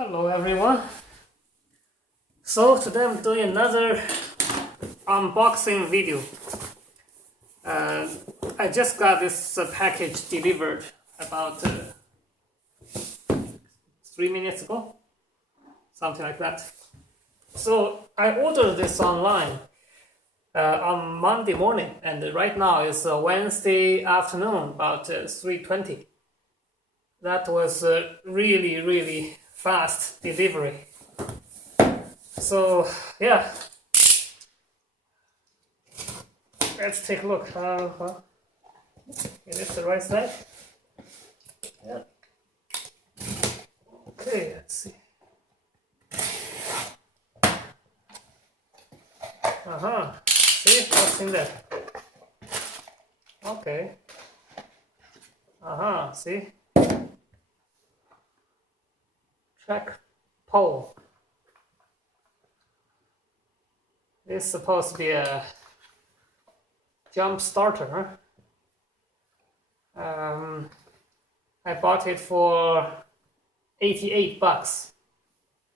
Hello everyone. So today I'm doing another unboxing video. I just got this package delivered about 3 minutes ago, something like that. So I ordered this online on Monday morning, and right now it's Wednesday afternoon, about 3:20. That was really fast delivery. So yeah, let's take a look. Is this the right side? Yeah. Okay, let's see. See what's in there. Okay. See. TrekPow. This is supposed to be a jump starter. I bought it for $88.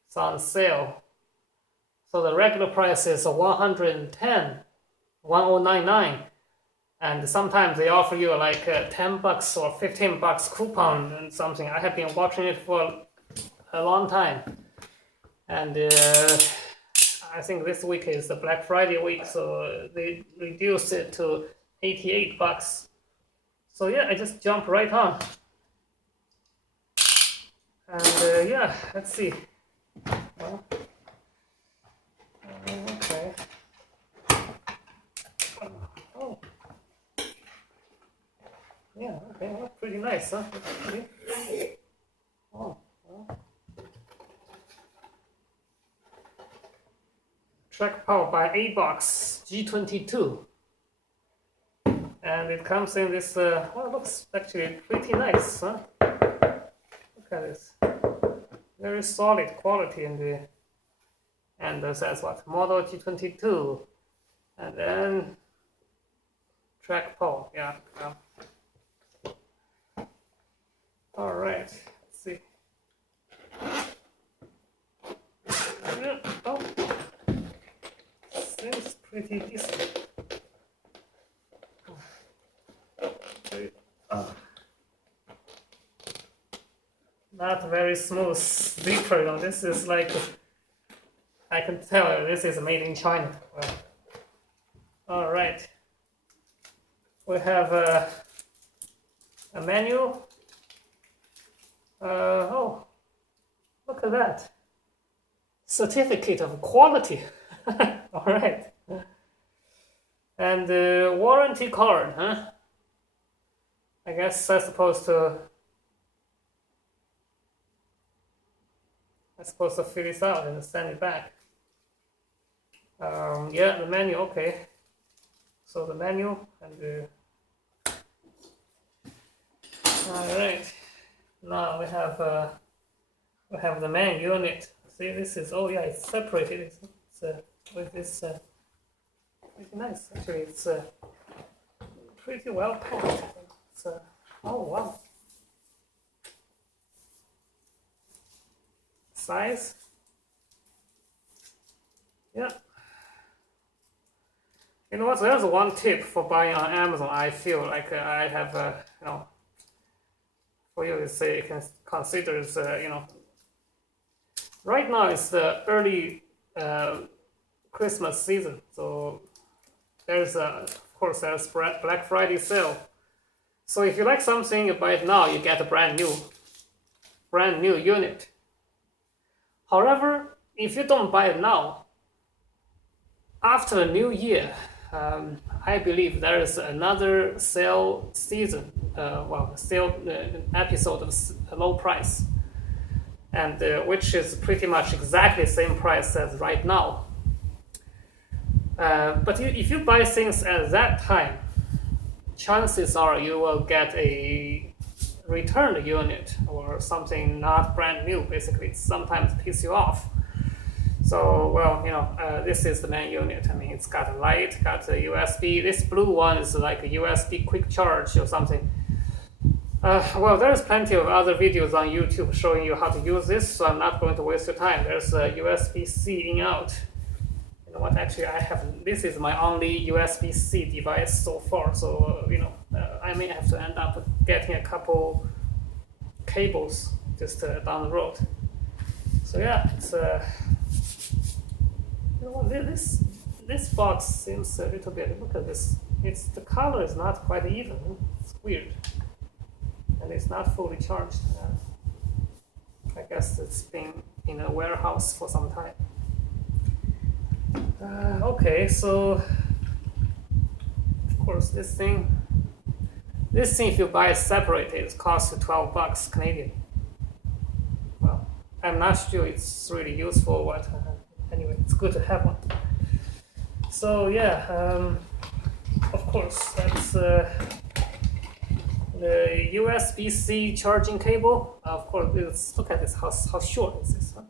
It's on sale. So the regular price is $110.1099, and sometimes they offer you like $10 or $15 coupon and something. I have been watching it for a long time, and I think this week is the Black Friday week, so they reduced it to $88. So yeah, I just jump right on, and yeah, let's see. Well, okay. Oh, yeah. Okay. Well, pretty nice, huh? Oh. Well. TrekPow by A-Box G22, and it comes in this. Well, it looks actually pretty nice, huh? Look at this, very solid quality in the. And it says what? Model G22, and then TrekPow. Yeah. All right. Let's see. Yeah. Oh. Seems pretty decent. Not very smooth zipper though. This is like, I can tell this is made in China. Well, all right. We have a manual. Oh, look at that. Certificate of quality. All right. And the warranty card, huh? I guess I'm supposed to fill this out and send it back. Yeah, the menu, okay. So the menu and the. All right. Now we have the main unit. See, this is, oh yeah, it's separated. It's with this pretty nice. Actually, it's pretty well packed. It's oh wow. Size. Yeah. You know what? There's one tip for buying on Amazon. I feel like I have you know, for you to say, you can consider is you know, right now it's the early Christmas season, so there's of course there's Black Friday sale. So if you like something, you buy it now, you get a brand new unit. However, if you don't buy it now, after the new year, I believe there is another sale season, sale episode of low price, and which is pretty much exactly the same price as right now. But if you buy things at that time, chances are you will get a returned unit or something not brand new. Basically, it sometimes pisses you off. So, well, you know, this is the main unit. I mean, it's got a light, got a USB. This blue one is like a USB quick charge or something. Well, there's plenty of other videos on YouTube showing you how to use this, so I'm not going to waste your time. There's a USB-C in-out. You know what, actually this is my only USB-C device so far, so I may have to end up getting a couple cables just down the road. So yeah, it's this box seems a little bit, look at this, the color is not quite even, it's weird, and it's not fully charged. I guess it's been in a warehouse for some time. Okay, so of course this thing if you buy it separated, it costs you 12 bucks Canadian. Well, I'm not sure it's really useful or what. Anyway, it's good to have one. So yeah, of course that's the USB-C charging cable. Of course, let's look at this. How short is this? Huh?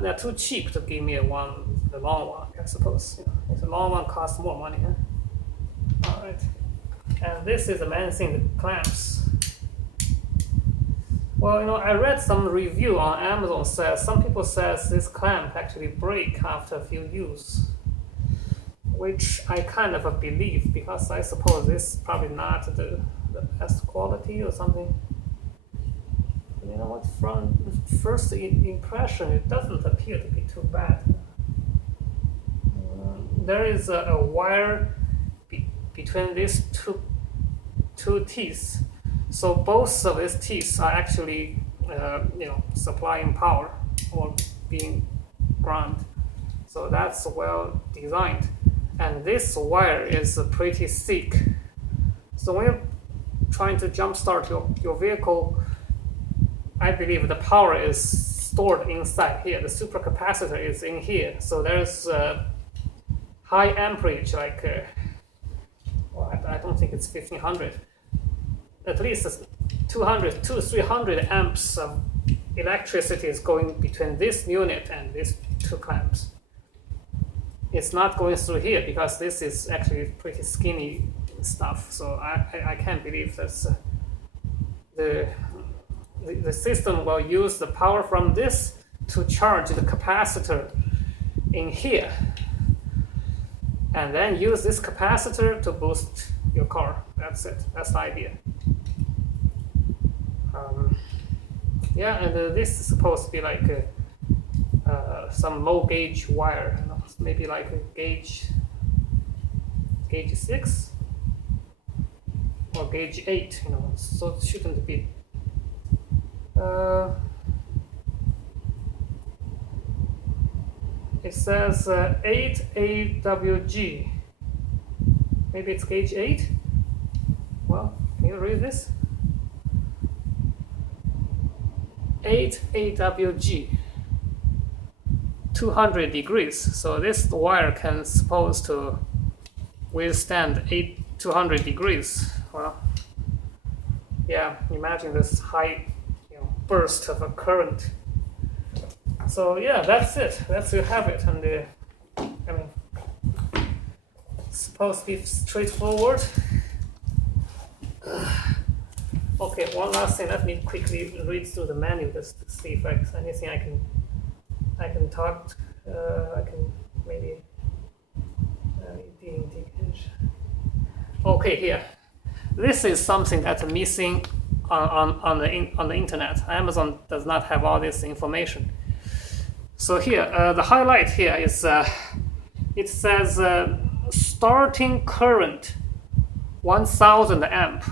They're too cheap to give me the long one, I suppose. The long one costs more money. Huh? All right. And this is the main thing, the clamps. Well, I read some review on Amazon some people says this clamp actually break after a few use, which I kind of believe, because I suppose this is probably not the best quality or something. You know what, from first impression, it doesn't appear to be too bad. There is a wire between these two teeth, so both of these teeth are actually supplying power or being ground. So that's well designed, and this wire is pretty thick. So when you're trying to jumpstart your vehicle, I believe the power is stored inside here. The supercapacitor is in here, so there's high amperage, like I don't think it's 1500. At least 200 to 300 amps of electricity is going between this unit and these two clamps. It's not going through here because this is actually pretty skinny stuff. So I can't believe that the system will use the power from this to charge the capacitor in here, and then use this capacitor to boost your car. That's it. That's the idea. Yeah, and this is supposed to be like some low gauge wire, maybe like a gauge 6 or gauge 8, so it shouldn't be. It says 8 AWG. Maybe it's gauge 8? Well, can you read this? 8 AWG, 200 degrees. So this wire can supposed to withstand 200 degrees. Well, yeah, imagine this high burst of a current. So yeah, that's it. That's you have it. And it's supposed to be straightforward. Okay, one last thing. Let me quickly read through the menu just to see if there's anything I can talk. I can maybe. Okay, here. This is something that's missing on the internet. Amazon does not have all this information. So here, the highlight here is it says starting current 1000 amp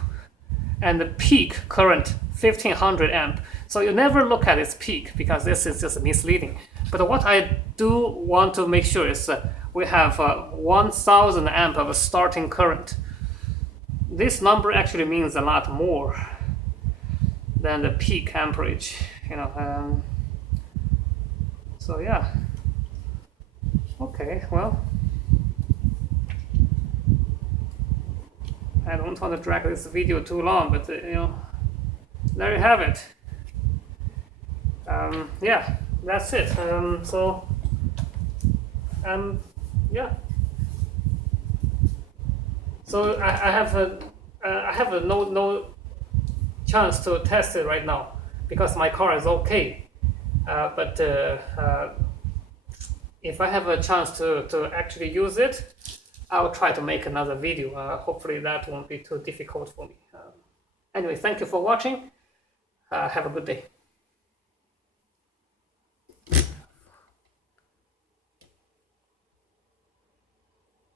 and the peak current 1500 amp. So you never look at its peak because this is just misleading. But what I do want to make sure is we have 1000 amp of a starting current. This number actually means a lot more than the peak amperage, so yeah. Okay, well, I don't want to drag this video too long, but there you have it. Yeah, that's it. Yeah. So I have no chance to test it right now because my car is okay. But if I have a chance to actually use it, I'll try to make another video. Hopefully that won't be too difficult for me. Anyway, thank you for watching. Have a good day.